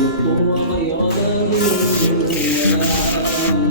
غير باب ولا عاد.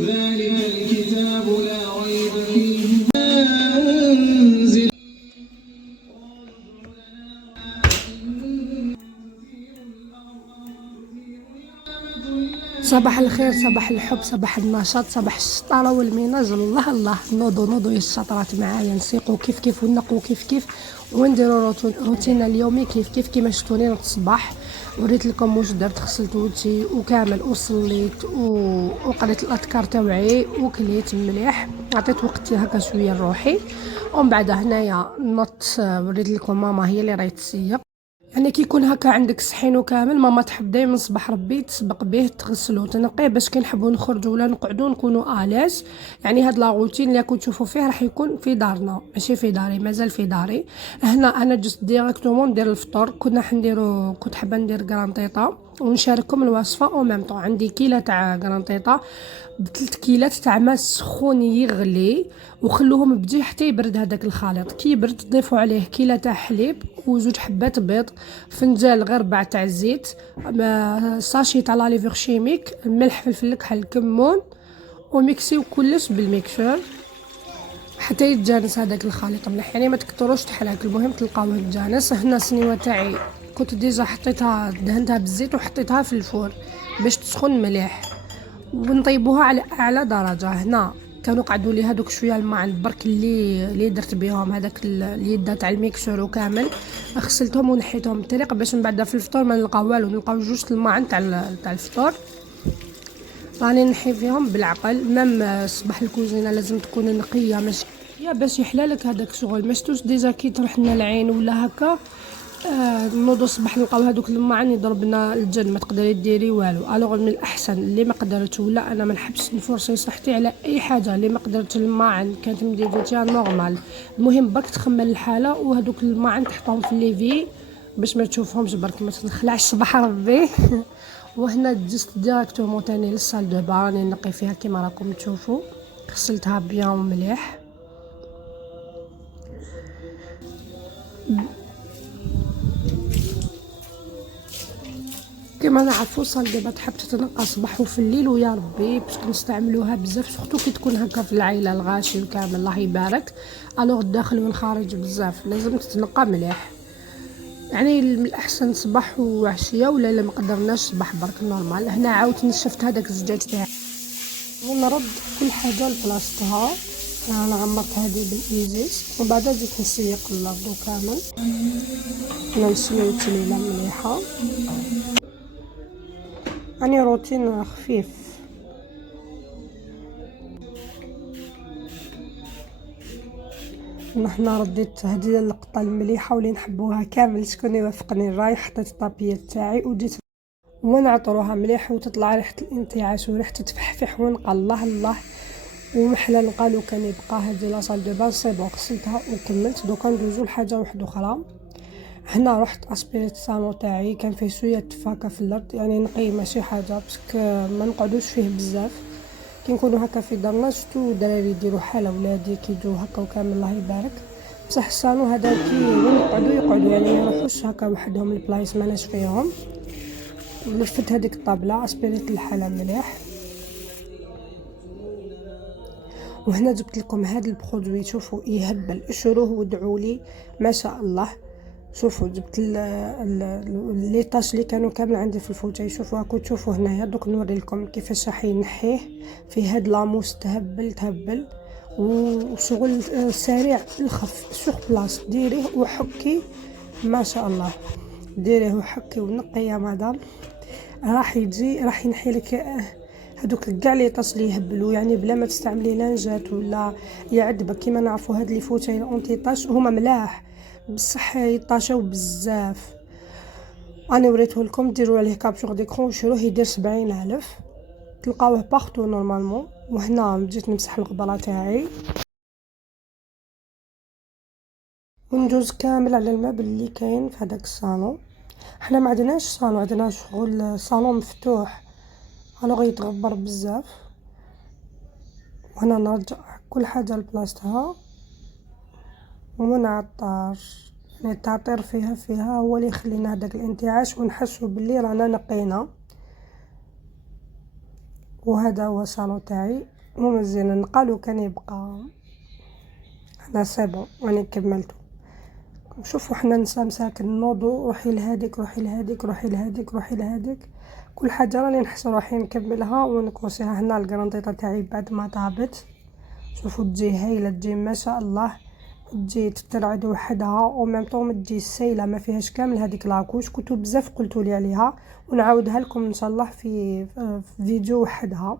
ذلك الكتاب لا ريب فيه أنزل. صباح الخير، صباح الحب، صباح النشاط، صباح الشطاره والمناج. الله الله، نوضوا يا الشطرات معايا، نسيقوا كيف ونقوا كيف ونديروا روتين اليومي كيف كيما شفتوني نوض الصباح. وريت لكم واش درت، غسلت وجهي وكامل وصليت وقريت الاذكار تاوعي وكليت مليح، عطيت وقتي هكا شويه لروحي. ومن بعد هنايا نط وريت لكم ماما هي اللي راهي تسيق. يعني كي يكون هكا عندك صحين كامل، ماما تحب دائما صباح ربي تسبق به تغسلو تنقيه باش كي نحبوا نخرجوا ولا نقعدوا نكونوا الاز. يعني هاد لا روتين اللي راكم تشوفوا فيه راح يكون في دارنا، ماشي في داري، مازال في داري. هنا انا جست ديريكتومون ندير الفطور. كنت حابه ندير كرانطيطه ونشارككم الوصفه او ميم طون. عندي كيله تاع كرانطيطه ب3 كيلات تاع ماء سخون يغلي، وخلوهم بجي حتى يبرد هذاك الخليط. كي يبرد تضيفوا عليه كيله تاع حليب وزوج حبات بيض، فنجان غير ربع تاع الزيت، ساشي تاع لاليفور شيميك، الملح، فلفل الكحل، الكمون، وميكسيو كلش بالميكسور حتى يتجانس هذاك الخليط مليح. يعني ما تكثروش تحرك، المهم تلقاوه يتجانس. هنا السنيوه تاعي كنت ديجا حطيتها دهنتها بالزيت وحطيتها في الفور باش تسخن مليح، ونطيبوها على اعلى درجه. هنا كانوا قعدوا لي هذوك شويه الماء عند برك اللي درت بهم هذاك اليد تاع الميكسور وكامل غسلتهم ونحيتهم بالطريقه باش من بعد في الفطور ما نلقاو والو، نلقاو جوج الماء تاع الفطور. راني نحي فيهم بالعقل. مام صباح الكوزينه لازم تكون نقيه ماشي باش يحلالك هذاك الشغل. ما شفتوش ديجا كي تروح لنا العين ولا هكا نوضو الصباح نلقاو هذوك الماعن يضربنا الجن، ما تقدري ديري والو. الوغ من الاحسن اللي ما قدرتش، ولا انا ما نحبش نفرصي صحتي على اي حاجه اللي ما قدرتش الماعن كانت مديرتها نورمال. المهم برك تخمل الحاله وهذوك الماعن تحطهم في الليفي باش ما تشوفهمش برك ما تنخلعش صباح ربي. وهنا جست ديريكتومون تاني للصال دو بار راني نقي فيها كيما راكم تشوفوا. غسلتها بيان ومليح. كما نعرفوا صال دابا تحب تتنقى صباح وفي الليل، ويا ربي باش نستعملوها بزاف سورتو كي تكون هكا في العائله الغاشي كامل الله يبارك. الوغ الداخل والخارج بزاف لازم تتنقى مليح. يعني من الاحسن صباح وعشيه، ولا ما قدرناش صباح برك نورمال. هنا عاودت نشفت هذاك الزجاج تاعي ونرد كل حاجه لبلاصتها. انا عمرت هذه بالايزيس ومن بعد زدت نسيق الارض كامل. انا نسيو تليله مليحه، يعني روتين خفيف. نحنا رديت هذه اللقطه المليحه واللي نحبوها كامل. شكون يوافقني الراي؟ حطيت الطابيه تاعي وجيت ونعطروها مليح وتطلع ريحه الانتعاش وريحه التفحفح ونقى الله الله ومحلى. نلقى لو كان يبقى هذه لاصال دو بان سي بون. غسلتها وكملت. دوكا ندوزو لحاجه واحده اخرى. هنا رحت اسبيريت الصالون تاعي كان فيه شويه تفاكه في الارض، يعني نقي ماشي حاجه باسكو ما نقعدوش فيه بزاف. كي نكونوا هكا في دارنا شفتوا الدراري يديروا حاله ولادي كيجيو هكا وكامل الله يبارك. بصح الصالون هذا كي وين يقعدوا يعني ما يروحوش هكا وحدهم البلايص ماناش فيهم. لفت هذيك الطابله اسبريت الحاله مليح. وهنا جبت لكم هذا البرودوي شوفوا يهبل، اشروه وادعوا لي ما شاء الله. شوفوا جبت لي طاش اللي كانوا كامل عندي في الفوتاي. شوفوا هاكو تشوفوا هنايا دوك نوري لكم كيفاش راح ينحيه في هاد لاموس تهبل وشغل سريع الخف سوغ بلاص. ديريه وحكي ما شاء الله، ديريه وحكي ونقي يا مدام راح يجي راح ينحي لك هذوك كاع لي طاش اللي يهبلوا يعني بلا ما تستعملي لانجات ولا يعذبك. كيما نعرفوا هاد لي فوتاي الاونتي طاش هما ملاح بصح يطاشاو بزاف. انا وريته لكم ديروا عليه كابتور ديكرون وشروه يدير 70,000 تلقاوه باغتو نورمالمون. وهنا جيت نمسح الغبره تاعي وندوز كامل على المبل اللي كاين في هذاك الصالون. حنا ما عندناش صالون، عندنا شغل صالون مفتوح الوغ يتغبر بزاف. وهنا نرجع كل حاجه لبلاصتها ومنعطر يعني التعطير فيها هو اللي يخلينا هذاك الانتعاش ونحسوا باللي رانا نقينا. وهذا هو الصالون تاعي ومزيان نقالو كان يبقى هذا سيبون وانا كملته. شوفوا حنا نسا مساكن نوضو روحي لهاديك روحي لهاديك روحي لهاديك روحي لهاديك كل حاجه راني نحس روحي نكملها ونكوسيها. هنا الكرانطيطه تاعي بعد ما طابت شوفوا تجي هايله تجي ما شاء الله، تجي تترعد وحدها وميم طون تجي سايله ما فيهاش كامل هذيك لاكوش. كنتو بزاف قلتوا لي عليها ونعاودها لكم ان شاء الله في فيديو وحدها.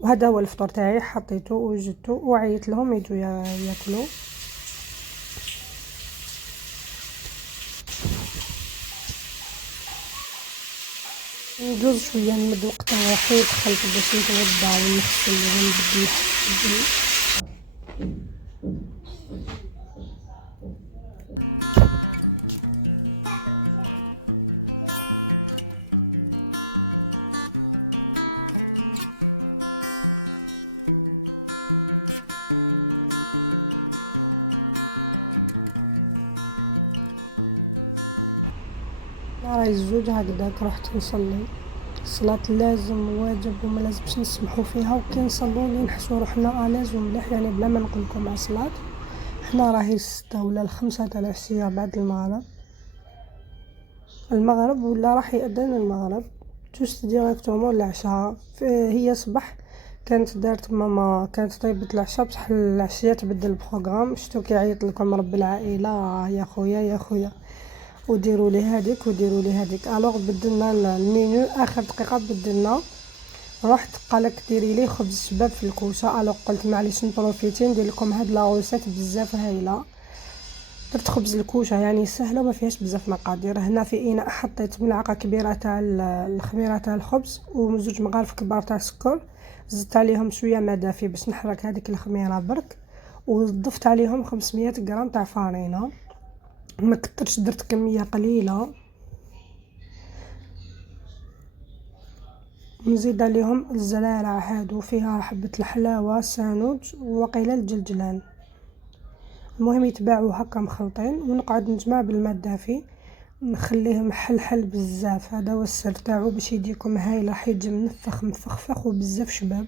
وهذا هو الفطور تاعي حطيته وجدته وعيت لهم يجوا ياكلوا. ندوز شويه نمد وقت روحي دخلت باش نتغدى ونغسل ونبدل الحاجات. راهي الزوج هكذاك رحت نصلي الصلاة لازم واجب وما لازمش نسمحوا فيها. وكي نصلوا لي نحسوا روحنا الاز ومليح يعني بلا ما نقول لكم على الصلاة. حنا راهي 6 ولا 5 تاع العشيه بعد المغرب ولا راح يأذن المغرب جوست ديريكتومون العشاء. هي صباح كانت دارت ماما كانت طيبت العشاء بصح العشيه تبدل البروغرام. شتو كيعيط لكم رب العائله يا خويا وديروا لي هذيك وديروا لي هذيك. الوغ بدلنا المنيو اخر دقيقه بدلنا. رحت قالك ديري لي خبز شباب في الكوشه. الوغ قلت معليش نبروفيتي ندير لكم هاد لا روسيت بزاف هايله. درت خبز الكوشه يعني سهله وما فيهاش بزاف مقادير. هنا في اناء حطيت ملعقه كبيره تاع الخميره تاع الخبز وزوج مغارف كبار تاع السكر. زدت عليهم شويه ما دافي باش نحرك هذيك الخميره برك. وضفت عليهم 500 غرام تاع فارينه ما كترش درت كميه قليله. نزيد عليهم الزرارع هادو فيها حبه الحلاوه سانوج وقيله الجلجلان. المهم يتباعوا هكا مخلطين ونقعد نجمع بالماء الدافي نخليه محلحل بزاف. هذا هو السر تاعو باش يجيكم هايل. راح يجي منفخ مفخفخ وبزاف شباب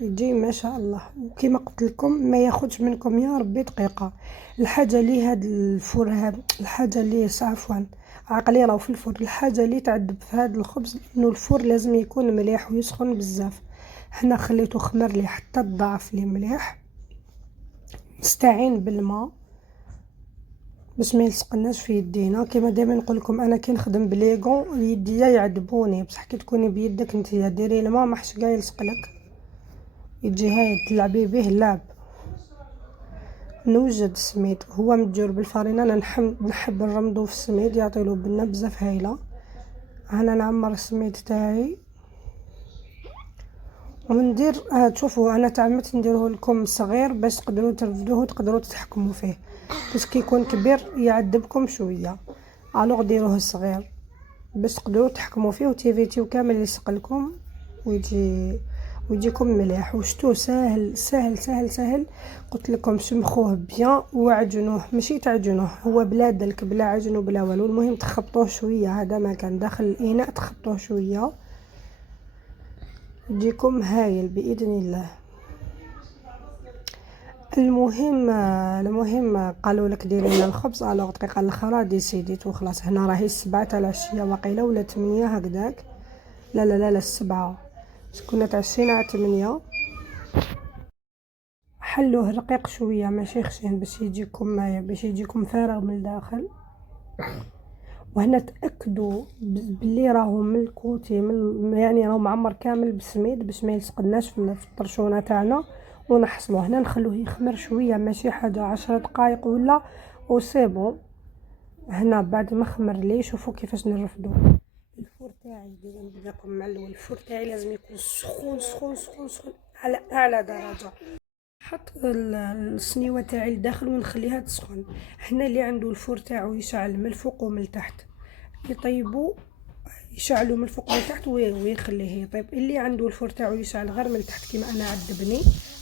يجي ما شاء الله. وكما قلت لكم ما ياخذش منكم يا ربي دقيقه. الحاجه اللي هاد الفور هاد الحاجه اللي عفوا عقلي راهو في الفور. الحاجه اللي تعذب في هاد الخبز انه الفور لازم يكون مليح ويسخن بزاف. حنا خليته خمر لي حتى تضاعف لي مليح. نستعين بالماء باش ما يلصقناش في يدينا. كما دائما نقول لكم انا كي نخدم بليغون يديا يعذبوني بصح كي تكوني بيدك نتيا ديري الماء ما حش كاع يلصق لك يجي هاي تلعبي به اللعب. نوجد السميد هو متجور بالفارينه. انا نحب نرمضو في السميد يعطيلو بنه بزاف هايله. انا نعمر السميد تاعي وندير تشوفوا انا تعمدت نديره لكم صغير باش تقدروا ترفدوه وتقدروا تتحكموا فيه. بس كي يكون كبير يعذبكم شويه. الوغ ديروه صغير باش تقدروا تحكموا فيه وتيفيتيو كامل يلصق لكم ويجي. ويجيكم مليح. وشتو ساهل ساهل ساهل ساهل. قلت لكم سمخوه بيان وعجنوه، ماشي تعجنوه، هو بلا دلك بلا عجن وبلا والو. المهم تخبطوه شويه، هذا ما كان داخل الاناء، تخبطوه شويه يجيكم هايل باذن الله. المهم قالوا لك ديري لنا الخبز، الوغ دقيقه الاخرى ديسيديت وخلاص. هنا راهي 7 تاع العشيه واقيلا ولا 8 هكذاك. لا لا لا لا 7، كنا تعشينا على 8. حلوه رقيق شويه ماشي خشين باش يجيكم فارغ من الداخل. وهنا تاكدوا باللي راهو من الكوتي يعني راهو معمر كامل بالسميد باش ما يلصقناش في الطرشونه تاعنا. ونحصلوه هنا نخلوه يخمر شويه ماشي حاجه 10 دقائق ولا وسيبو. هنا بعد ما خمر لي شوفوا كيفاش نرفدو. الفور تاعي ديما نبداكم مع الاول. الفور تاعي لازم يكون سخون سخون سخون سخون على اعلى درجه. حط الصنيوه تاعي لداخل ونخليها تسخن. هنا اللي عنده الفور تاعو يشعل من الفوق ومن التحت يطيبوا، يشعلوا من الفوق ومن التحت ويخليه يطيب. اللي عنده الفور تاعو يشعل غير من التحت كيما انا عذبني،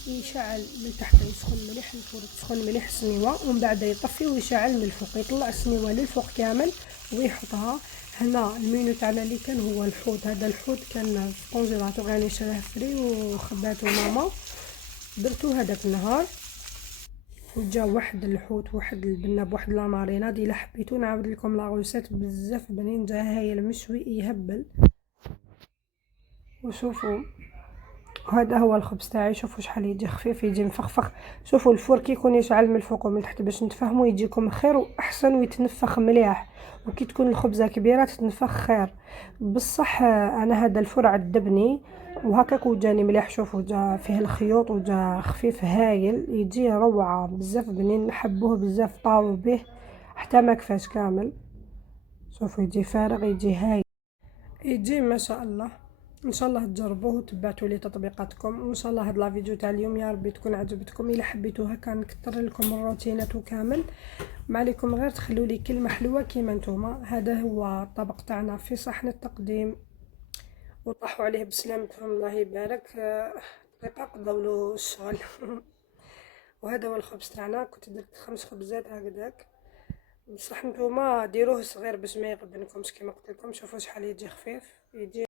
يشعل من التحت يسخن مليح الفور، تسخن مليح الصنيوه، ومن بعد يطفي ويشعل من الفوق، يطلع الصنيوه للفوق كامل ويحطها. هنا المينو تاعنا اللي كان هو الحوت. هذا الحوت كان في كونجيلاتور يعني شراه فري وخباتو ماما، درتو هذاك النهار. وجا واحد الحوت واحد البنه بواحد لاماريناد. الا حبيتو نعاود لكم لا غوسيت بزاف بنين، جا هايل مشوي يهبل. وشوفوا هذا هو الخبز تاعي، شوفوا شحال يجي خفيف يجي مفخفخ. شوفوا الفور كي يكون يشعل من الفوق ومن تحت باش نتفاهموا يجيكم خير واحسن ويتنفخ مليح. وكي تكون الخبزه كبيره تتنفخ خير بصح. انا هذا الفور عذبني وهكاك وجاني مليح. شوفوا جا فيه الخيوط وجا خفيف هايل يجي روعه بزاف بنين، نحبوه بزاف طاو به حتى ما كفاش كامل. شوفوا يجي فارغ يجي هايل يجي ما شاء الله. ان شاء الله تجربوه وتبعتوا لي تطبيقاتكم. وان شاء الله هاد لا فيديو تاع اليوم يا ربي تكون عجبتكم. الا حبيتوها كان نكثر لكم الروتينات كامل، ما عليكم غير تخلوا لي كلمه حلوه كيما نتوما. هذا هو الطبق تاعنا في صحن التقديم، وطاحوا عليه بسلامتهم الله يبارك. دقيقه قضاو له الشغل. وهذا هو الخبز تاعنا. كنت درت 5 خبزات هكذاك، بصح نتوما ديروه صغير باش ما يغبنكمش كيما قلت لكم. شوفوا شحال يجي خفيف يجي.